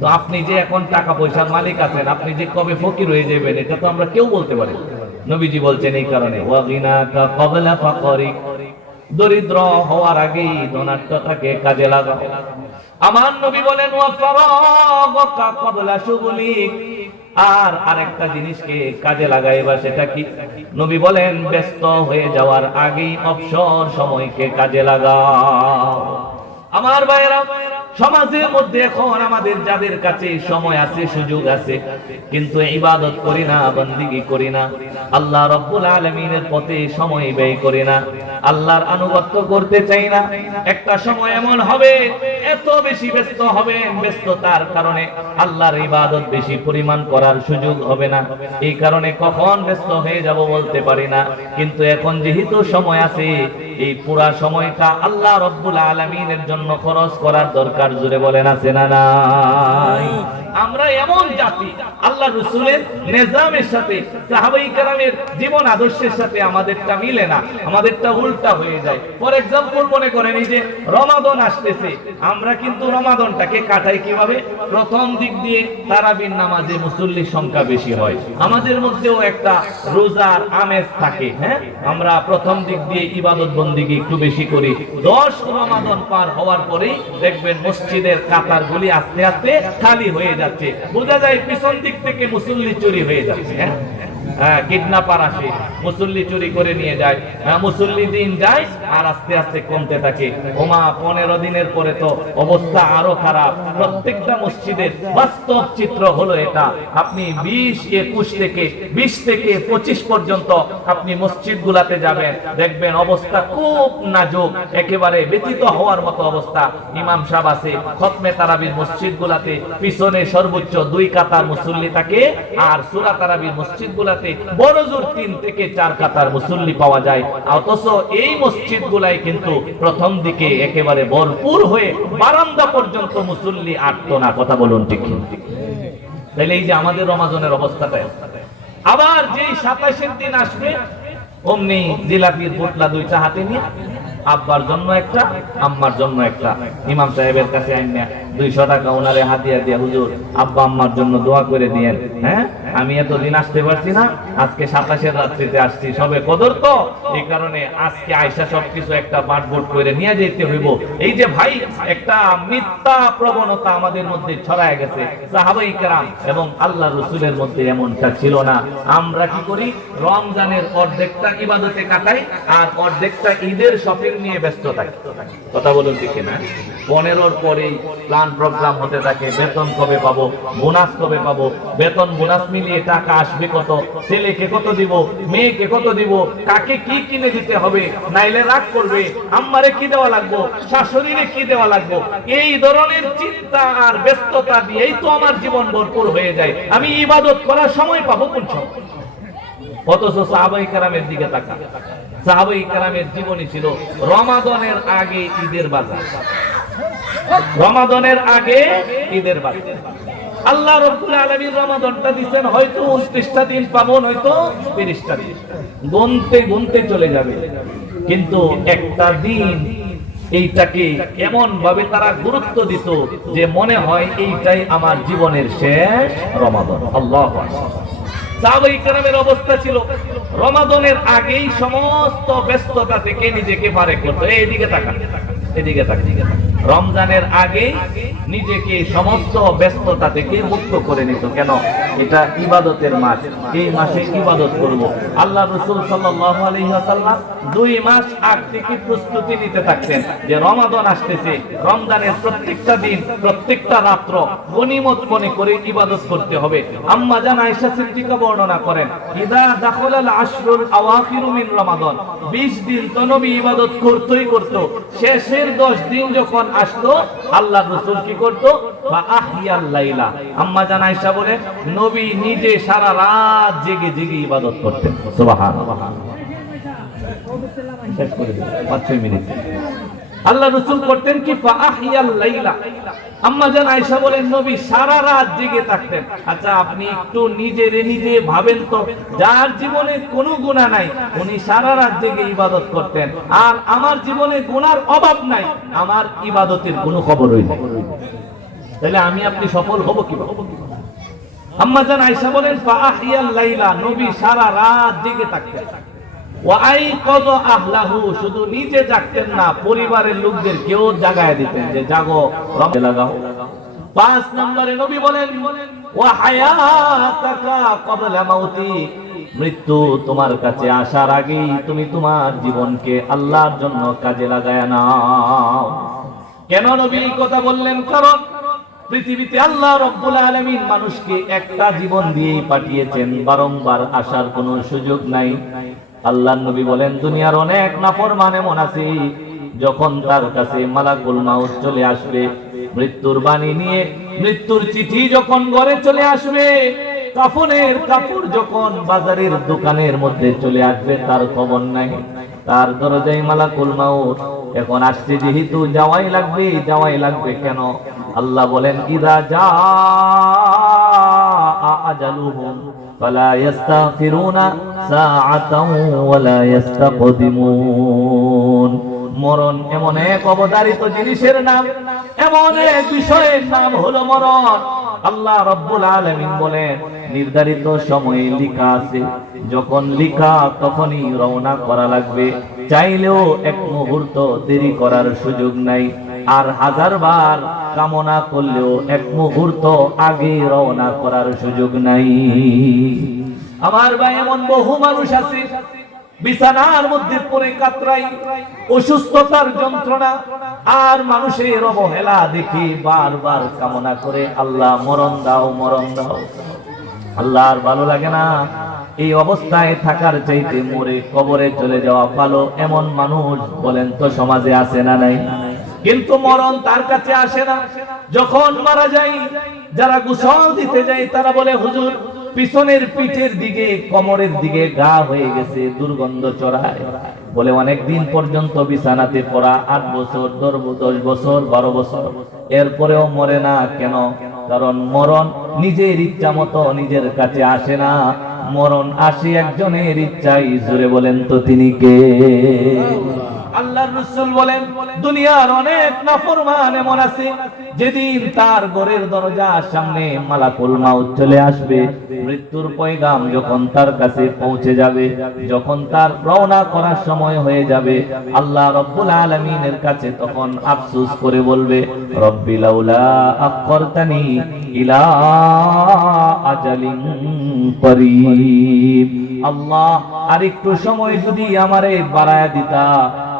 তো আপনি যে এখন টাকা পয়সার মালিক আছেন, আপনি যে কবে ফকির হয়ে যাবেন, এটা তো আমরা কেউ বলতে পারি। নবীজি বলছেন এই কারণে, ওয়াগিনাকা ক্বাবলা ফাকরিক, দরিদ্র হওয়ার আগেই ধনাঢ্যতাকে কাজে লাগাও। আমার নবী বলেন, ওয়া ফারাগাকা ক্বাবলা শুগলিক, আর আরেকটা জিনিসকে কাজে লাগাইবা, সেটা কি? নবী বলেন, ব্যস্ত হয়ে যাওয়ার আগেই অবসর সময়কে কাজে লাগাও। আমার ভাইরা, সমাজের মধ্যে এখন আমাদের যাদের কাছে সময় আছে, সুযোগ আছে, কিন্তু ইবাদত করি না, বন্দেগী করি না, আল্লাহ রাব্বুল আলামিনের পথে সময় ব্যয় করি না, আল্লাহর আনুগত্য করতে চাই না। একটা সময় এমন হবে, এত বেশি ব্যস্ত হবেন, ব্যস্ততার কারণে আল্লাহর ইবাদত বেশি পরিমাণ করার সুযোগ হবে না। এই কারণে কখন ব্যস্ত হয়ে যাব বলতে পারি না। কিন্তু এখন যেহেতু সময় আছে, এই পুরা সময়টা আল্লাহ রাব্বুল আলামিনের জন্য খরচ করার দরকার। জোরে বলেন, আছে না নাই? আমরা এমন জাতি, আল্লাহ রাসূলের নিজামের সাথে, সাহাবায়ে কেরামের জীবন আদর্শের সাথে আমাদেরটা মিলে না, আমাদেরটা উল্টা হয়ে যায়। ফর এক্সাম্পল, মনে করেন এই যে রমাদান আসতেছে, আমরা কিন্তু রমাদানটাকে কাটাই কিভাবে? প্রথম দিক দিয়ে তারাবির নামাজে মুসল্লির সংখ্যা বেশি হয়, আমাদের মধ্যেও একটা রোজার আমেজ থাকে। হ্যাঁ, আমরা প্রথম দিক দিয়ে ইবাদত বন্দেগী একটু বেশি করি। 10 রমাদান পার হওয়ার পরেই দেখবেন মসজিদের কাতারগুলি আস্তে আস্তে খালি হয়ে যাচ্ছে। বোঝা যায় পিছন দিক থেকে মুসল্লি চুরি হয়ে যাচ্ছে। কিডন্যাপার আসে, মুসল্লি চুরি করে নিয়ে যায়, মুসল্লি দিন যায় আর আস্তে আস্তে কমতে থাকে। 15 দিনের পরে তো অবস্থা আরো খারাপ। প্রত্যেকটা মসজিদের বাস্তব চিত্র হলো এটা। আপনি 20 থেকে 25 পর্যন্ত আপনি মসজিদ গুলাতে যাবেন, দেখবেন অবস্থা খুব নাজুক, একেবারে ব্যতীত হওয়ার মতো অবস্থা। ইমাম সাহেব আছে, খতমে তারাবির মসজিদ গুলাতে পিছনে সর্বোচ্চ 2 কাতার মুসল্লি থাকে, আর সূরা তারাবির মসজিদ গুলাতে বড় জোর 3 থেকে 4 কাতার মুসল্লি পাওয়া যায়। অথচ এই মসজিদ গুলাই কিন্তু প্রথম দিকে একেবারে ভরপুর হয়ে বারান্দা পর্যন্ত মুসল্লি আটতো না। কথা বলুন ঠিক ঠিক? তাহলে এই যে আমাদের রমাদানের অবস্থাটা। আবার যেই 27-এর দিন আসবে, অমনি জিলাপির পোটলা 2টা হাতে নিয়ে, আব্বার জন্য একটা, আম্মার জন্য একটা, ইমাম সাহেবের কাছে আইনা 200 টাকা ওনারে হাতিয়া দিয়ে, হুজুর আব্বা আম্মার জন্য দোয়া করে দিয়েন। হ্যাঁ, আমি এতদিন আসতে পারছি না, আজকে 27-এর রাত্রিতে আসছি, সবে কদর তো, এই কারণে আজকে আয়সা সবকিছু একটা বাটবোট করে নিয়ে যেতে হইব। এই যে ভাই, একটা মিথ্যা প্রবণতা আমাদের মধ্যে ছড়ায় গেছে। সাহাবায়ে কেরাম এবং আল্লাহ রাসূলের মধ্যে এমনটা ছিল না। আমরা কি করি? রমজানের অর্ধেকটা ইবাদতে কাটাই, আর অর্ধেকটা ঈদের শপিং নিয়ে ব্যস্ত থাকি। কথা বলুন ঠিক না? 15-র পরেই প্ল্যান প্রোগ্রাম হতে থাকে, বেতন কবে পাবো, বোনাস কবে পাবো, বেতন বোনাস মিলিয়ে টাকা আসবে কত, ছেলেকে কত দিব, মেয়েকে কত দিব, কাকে কি কিনে দিতে হবে, নাইলে রাগ করবে, আম্মারে কি দেওয়া লাগবো, শাশুড়িরে কি দেওয়া লাগবো। এই ধরনের চিন্তা আর ব্যস্ততা দিয়েই তো আমার জীবন ভরপুর হয়ে যায়। আমি ইবাদত করার সময় পাবো কোন সময়? অথচ সাহাবায়ে কেরামের দিকে তাকা, সাহাবায়ে কেরামের জীবনী ছিল রমাদানের আগে ঈদের বাজার, রমাদানের আগে ঈদের বাজার। আল্লাহ রাব্বুল আলামিন রমাদানটা দিবেন, হয়তো 29টা দিন পাবো, হয়তো 30টা দিন, গুনতে গুনতে চলে যাবে। কিন্তু একটা দিন এইটাকে এমন ভাবে তারা গুরুত্ব দিত যে মনে হয় এইটাই আমার জীবনের শেষ রমাদান। আল্লাহু আকবার। সাহাবায়ে কেরামের অবস্থা ছিল রমাদানের আগেই সমস্ত ব্যস্ততা থেকে নিজেকে ফারেক করতে। এইদিকে তাকান, এদিকে তাকান। রমজানের আগে নিজেকে সমস্ত ব্যস্ততা থেকে মুক্ত করে নিত। কেন? এটা ইবাদতের মাস, এই মাসে ইবাদত করব। আল্লাহ রাসূল সাল্লাল্লাহু আলাইহি ওয়াসাল্লাম 2 মাস আগ থেকে প্রস্তুতি নিতে থাকতেন যে রমাদান আসতেছে, রমজানের প্রত্যেকটা দিন প্রত্যেকটা রাত্র গনিমত মনে করে ইবাদত করতে হবে। আম্মা জান আয়েশা সিদ্দিকা বর্ণনা করেন, ইদা দাখালাল আশরুল আওয়াখিরু মিন রমাদান, 20 দিন তো নবী ইবাদত করতই করত, শেষের 10 দিন যখন আসতো আল্লাহ রাসূল কি করত? ফা আহিয়াল লাইলা, আম্মা জান আয়েশা বলেন নবী নিজে সারা রাত জেগে জেগে ইবাদত করতেন। সুবহানাল্লাহ। শেষ করে দিন 5-6 মিনিট। আল্লাহ রাসূল করতেন কি? ফা আহিয়াল লাইলা, আম্মা জান আয়েশা বলেন নবী সারা রাত জেগে থাকতেন। আচ্ছা আপনি একটু নিজে ভাবেন তো, যার জীবনে কোনো গুনাহ নাই উনি সারা রাত জেগে ইবাদত করতেন, আর আমার জীবনে গুনার অভাব নাই, আমার ইবাদতের কোনো খবরই নেই, তাহলে আমি আপনি সফল হব কিভাবে? আম্মা জান আয়েশা বলেন ফা আহিয়াল লাইলা, নবী সারা রাত জেগে থাকতেন। ওয়াইকায আহলাহু, শুধু নিজে জাগতেন না, পরিবারের লোকদের কেউ জাগায় দিতেন যে জাগো, রমে লাগাও। 5 নম্বরে নবী বলেন ওয়া হায়াতাকা ক্বাবলা মাউতি, মৃত্যু তোমার কাছে আসার আগেই তুমি তোমার জীবনকে আল্লাহর জন্য কাজে লাগায় নাও। কেন নবী এই কথা বললেন? কারণ পৃথিবীতে আল্লাহ রাব্বুল আলামিন মানুষকে একটা জীবন দিয়েই পাঠিয়েছেন, বারংবার আসার কোনো সুযোগ নাই। আল্লাহর নবী বলেন দুনিয়ার অনেক নাফরমান এমন আছে, যখন তার কাছে মালাকুল মাউত চলে আসবে, মৃত্যুর বাণী নিয়ে, মৃত্যুর চিঠি যখন ঘরে চলে আসবে, কাফনের কাপড় যখন বাজারের দোকানের মধ্যে চলে আসবে, তার খবর নাই। তার দরজায় মালাকুল মাউত এখন আসছে, যেহেতু যাওয়াই লাগবে। কেন? আল্লাহ বলেন ইদা জা আজালুহুম ফালা ইস্তাগফিরুনা সাআতাও ওয়ালা ইস্তাকদিমুন। মরণ এমন এক অবধারিত জিনিসের নাম, এমন এক বিষয়ের নাম হলো মরণ। আল্লাহ রাব্বুল আলামিন বলেন নির্ধারিত সময়ে লেখা আছে, যখন লেখা তখনই রওনা করা লাগবে, চাইলেও এক মুহূর্ত দেরি করার সুযোগ নাই। আর 1000 বার কামনা করলেও এক মুহূর্ত আগে রওনা করার সুযোগ নাই। আমার ভাই এমন বহু মানুষ আছে বিছানার মধ্যে পড়ে কাতরাই, অসুস্থতার যন্ত্রণা আর মানুষের অবহেলা দেখে বারবার কামনা করে আল্লাহ মরণ দাও, মরণ দাও। আল্লাহর ভালো লাগে না? এই অবস্থায় থাকার চাইতে মরে কবরে চলে যাওয়া ভালো। এমন মানুষ বলেন তো সমাজে আছে না নাই? কিন্তু মরণ তার কাছে আসে না। যখন মারা যায়, যারা গোসল দিতে যায় তারা বলে হুজুর পিছনের পিঠের দিকে, কোমরের দিকে ঘা হয়ে গেছে, দুর্গন্ধ ছড়ায়। বলে অনেক দিন পর্যন্ত বিছানাতে পড়া, 8 বছর, 10 বছর, 12 বছর, এরপরেও মরে না। কেন? কারণ মরণ নিজের ইচ্ছা মতো নিজের কাছে আসে না, মরণ আসে একজনের ইচ্ছাই। জোরে বলেন তো তিনি কে? আল্লাহর রাসূল বলেন দুনিয়ার অনেক নাফরমান এমন আছে, যেদিন তার ঘরের দরজার সামনে মালাকুল মাউত চলে আসবে, মৃত্যুর পয়গাম যখন তার কাছে পৌঁছে যাবে, যখন তার রওনা করার সময় হয়ে যাবে, আল্লাহ রাব্বুল আলামিনের কাছে তখন আফসোস করে বলবে রব্বি লাউলা আখরতানি ইলা আজালিন করিব, আল্লাহ আর একটু সময় যদি আমারে বাড়ায় দিতা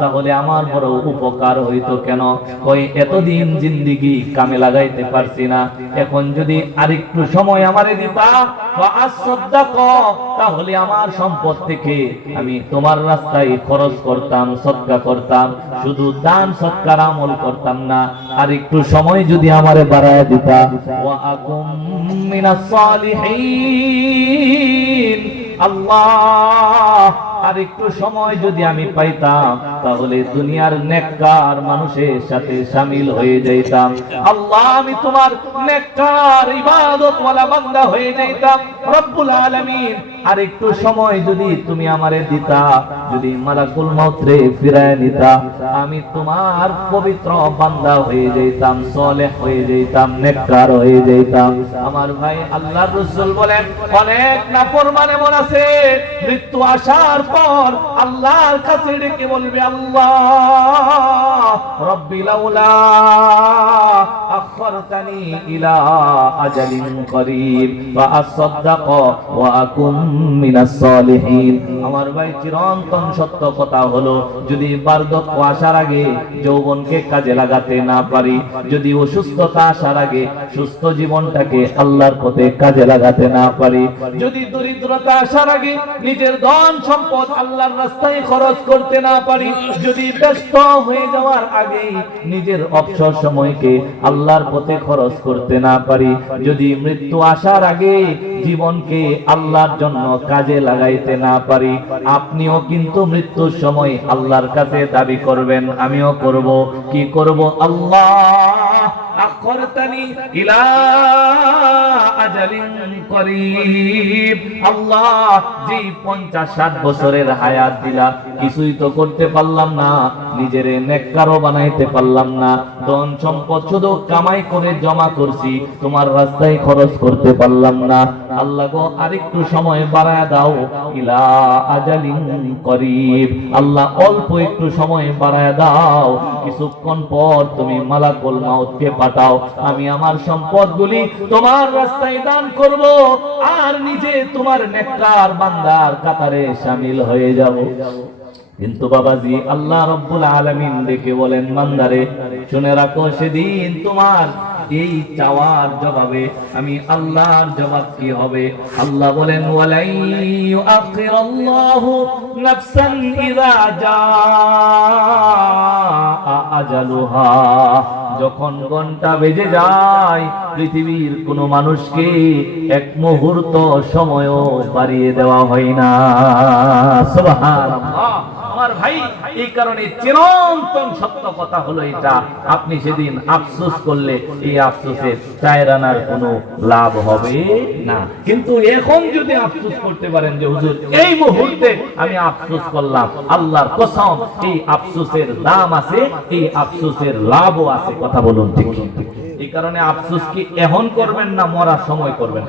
তাহলে আমার বড় উপকার হইতো। কেন? কই এতদিন জিন্দেগি কামে লাগাইতে পারছি না, এখন যদি আরেকটু সময় আমারে দিতা ফাআসসাদাক, তাহলে আমার সম্পদ থেকে আমি তোমার রাস্তায় খরচ করতাম, সদকা করতাম, শুধু দান সদকার আমল করতাম না, আরেকটু সময় যদি আমারে বাড়ায় দিতা ওয়া আকুম মিনাস সালিহিন, আল্লাহ আর একটু সময় যদি আমি পাইতাম তাহলে দুনিয়ার নেককার মানুষের সাথে শামিল হয়ে যাইতাম। আল্লাহ আমি তোমার নেককার ইবাদত ওয়ালা বান্দা হয়ে যাইতাম। রব্বুল আলামিন আর একটু সময় যদি তুমি আমারে দিতা, যদি মালাকুল মউত রে ফিরায় নিতা, আমি তোমার পবিত্র বান্দা হয়ে যাইতাম, সালেহ হয়ে যাইতাম, নেককার হয়ে যাইতাম। আমার ভাই আল্লাহর রাসূল বলেন অনেক নাফরমান এমন আছে, মৃত্যু আসার পর আল্লাহর কাছে ডেকে বলবে আল্লাহ রব্বি লাউলা আখরতানি ইলা আজালিন করিব ওয়া আসাদদাক ওয়া আকুম মিনাস সালিহিন। আমার ভাই, চিরন্তন সত্য কথা হলো, যদি বার্ধক্য আসার আগে যৌবনকে কাজে লাগাতে না পারি, যদি অসুস্থতা আসার আগে সুস্থ জীবনটাকে আল্লাহর পথে কাজে লাগাতে না পারি, যদি দরিদ্রতা আসার আগে নিজের ধন সম্পদ আল্লাহর রাস্তায় খরচ করতে না পারি, যদি ব্যস্ত হয়ে যাওয়ার আগে নিজের অবসর সময়কে আল্লাহর পথে খরচ করতে না পারি, যদি মৃত্যু আসার আগে জীবনকে আল্লাহর জন্য কাজে লাগাইতে না পারি, আপনিও কিন্তু মৃত্যুর সময় আল্লাহর কাছে দাবি করবেন, আমিও করব। কি করব? আল্লাহ আখরতানি ইলা আজালিন করিব। আল্লাহ, যে 50-60 বছরের হায়াত দিলা, কিছুই তো করতে পারলাম না, নিজেরে নেককারও বানাইতে পারলাম না, ধন সম্পদ শুধু কামাই করে জমা করছি, তোমার রাস্তায় খরচ করতে পারলাম না। আল্লাহ গো, আরেকটু সময় বাড়ায় দাও, ইলা আজালিন করিব। আল্লাহ, অল্প একটু সময় বাড়ায় দাও, কিছুক্ষণ পর তুমি মালাকুল মাউতকে পাঠাও, আমি আমার সম্পদগুলি তোমার রাস্তায় দান করব, আর নিজে তোমার নেককার বান্দার কাতারে শামিল হয়ে যাব। কিন্তু বাবাজি, আল্লাহ রব্বুল আলামিন ডেকে বলেন, বান্দারে শুনে রাখো, সেদিন তোমার এই চাওয়ার জবাবে আমি আল্লাহর জবাব কি হবে? আল্লাহ বলেন, ওয়ালাই ইউআখিরুল্লাহু নাফসান ইযা জাআ আজালুহা। যখন ঘন্টা বেজে যায়, পৃথিবীর কোন মানুষকে এক মুহূর্ত সময়ও বাড়িয়ে দেওয়া হয় না। সুবহানাল্লাহ। আমার ভাই, এই কারণে চিরন্তন সত্য কথা হলো এটা, আপনি সেদিন আফসোস করলে এই আফসোসের চায়রানার কোনো লাভ হবে না। কিন্তু এখন যদি আফসোস করতে পারেন যে হুজুর এই মুহূর্তে আমি আফসোস করলাম, আল্লাহর কসম এই আফসোসের দাম আছে, এই আফসোসের লাভও আছে। কথা বলুন ঠিক? এই কারণে আফসোস কি এখন করবেন না মরার সময় করবেন?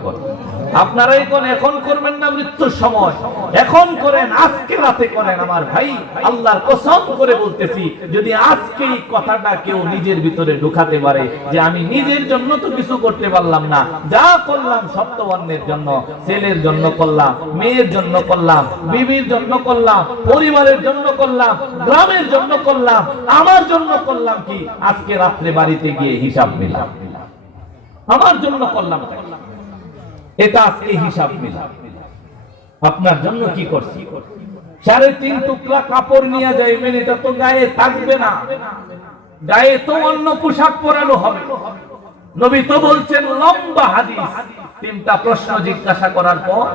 আপনারা এখন করবেন না মৃত্যুর সময়, এখন করেন, আজকে রাতে করেন। আমার ভাই, আল্লাহর কসম করে বলতেছি, যদি আজকে এই কথাটা কেউ নিজের ভিতরে ঢুকাতে পারে যে আমি নিজের জন্য তো কিছু করতে পারলাম না, যা করলাম সব তো অন্যের জন্য, ছেলের জন্য করলাম, মেয়ের জন্য করলাম, বিবির জন্য করলাম, পরিবারের জন্য করলাম, গ্রামের জন্য করলাম, আমার জন্য করলাম কি? আজকে রাত্রে বাড়িতে গিয়ে হিসাব মিলাম, আমার জন্য করলাম, এটা আজকে হিসাব মিলাম। আপনার জন্য কি করছি? 3.5 টুকরা কাপড় নিয়ে যাইবেন, এটা তো গায়ে থাকবে না, গায়ে তো অন্য পোশাক পরানো হবে। নবী তো বলছেন, লম্বা হাদিস, 3টা প্রশ্ন জিজ্ঞাসা করার পর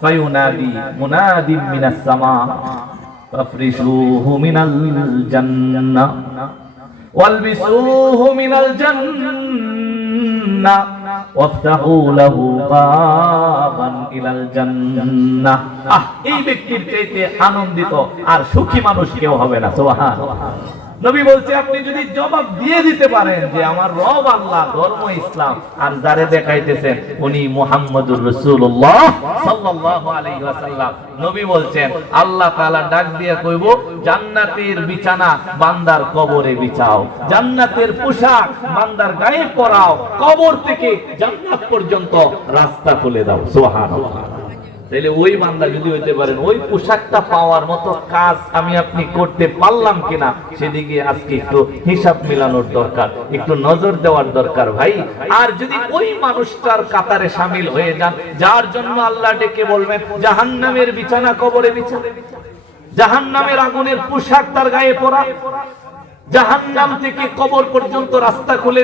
ফায়ুনাদি মুনাদিম মিনাস সামা ফাফরিশুহু মিনাল জান্নাহ ওয়ালবিসুহু মিনাল জান্নাহ ওয়াফতাহু লাহু বাবান ইলাল জান্নাহ। এই ব্যক্তির চাইতে আনন্দিত আর সুখী মানুষ কেউ হবে না। সুবহানাল্লাহ। নবী বলছে, আপনি যদি জবাব দিয়ে দিতে পারেন যে আমার রব আল্লাহ, ধর্ম ইসলাম, আর যারে দেখাইতেছেন উনি মুহাম্মদুর রাসূলুল্লাহ সাল্লাল্লাহু আলাইহি ওয়াসাল্লাম, নবী বলছেন আল্লাহ তাআলা ডাক দিয়ে কইব, জান্নাতের বিছানা বান্দার কবরে বিছাও, জান্নাতের পোশাক বান্দার গায়ে পরাও, কবর থেকে জান্নাত পর্যন্ত রাস্তা খুলে দাও। সুবহানাল্লাহ। তাহলে ওই বান্দা যদি হইতে পারেন, ওই পোশাকটা পাওয়ার মতো কাজ আমি আপনি করতে পারলাম কিনা, সেদিকে আজকে একটু হিসাব মিলানোর দরকার, একটু নজর দেওয়ার দরকার ভাই। আর যদি ওই মানুষটার কাতারে শামিল হয়ে যান যার জন্য আল্লাহ ডেকে বলবেন জাহান্নামের বিছানা কবরে বিছা, জাহান্নামের আগুনের পোশাক তার গায়ে পরা, জাহান্নাম থেকে কবর পর্যন্ত রাস্তা খুলে,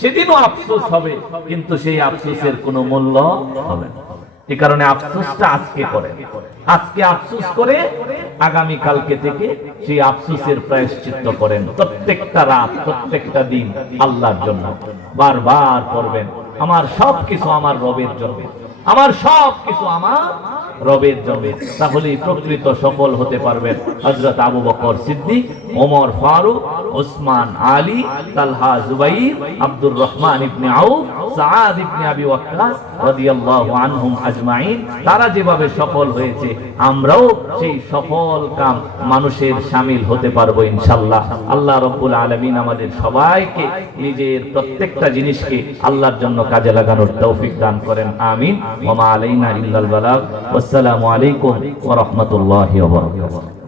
সেদিনও আফসোস হবে, কিন্তু সেই আফসোসের কোনো মূল্য হবে না। এই কারণে আফসোসটা আজকে করেন, আজকে আফসোস করে আগামী কালকে থেকে সেই আফসোসের প্রায়শ্চিত্ত করেন। প্রত্যেকটা রাত, প্রত্যেকটা দিন আল্লাহর জন্য বারবার করবেন, আমার সবকিছু আমার রবের জন্য, আমার সবকিছু আমার রবের জন্য। তাহলেই প্রকৃত সফল হতে পারবেন। হযরত আবু বকর সিদ্দিক, ওমর ফারুক, উসমান, আলী, তালহা, জুবাইর, আব্দুর রহমান ইবনে আউফ, সাআদ ইবনে আবি ওয়াক্কাস রাদিয়াল্লাহু আনহুম আজমাইন। তারা যেভাবে সফল হয়েছে আমরাও সেই সফল কাম মানুষের শামিল হতে পারবো ইনশাআল্লাহ। আল্লাহ রাব্বুল আলামিন আমাদের সবাইকে নিজের প্রত্যেকটা জিনিসকে আল্লাহর জন্য কাজে লাগানোর তৌফিক দান করেন, আমিন। ওয়া মা আলাইনা ইল্লাল বালাগ। ওয়াসসালামু আলাইকুম ওয়া রাহমাতুল্লাহি ওয়া বারাকাতুহু।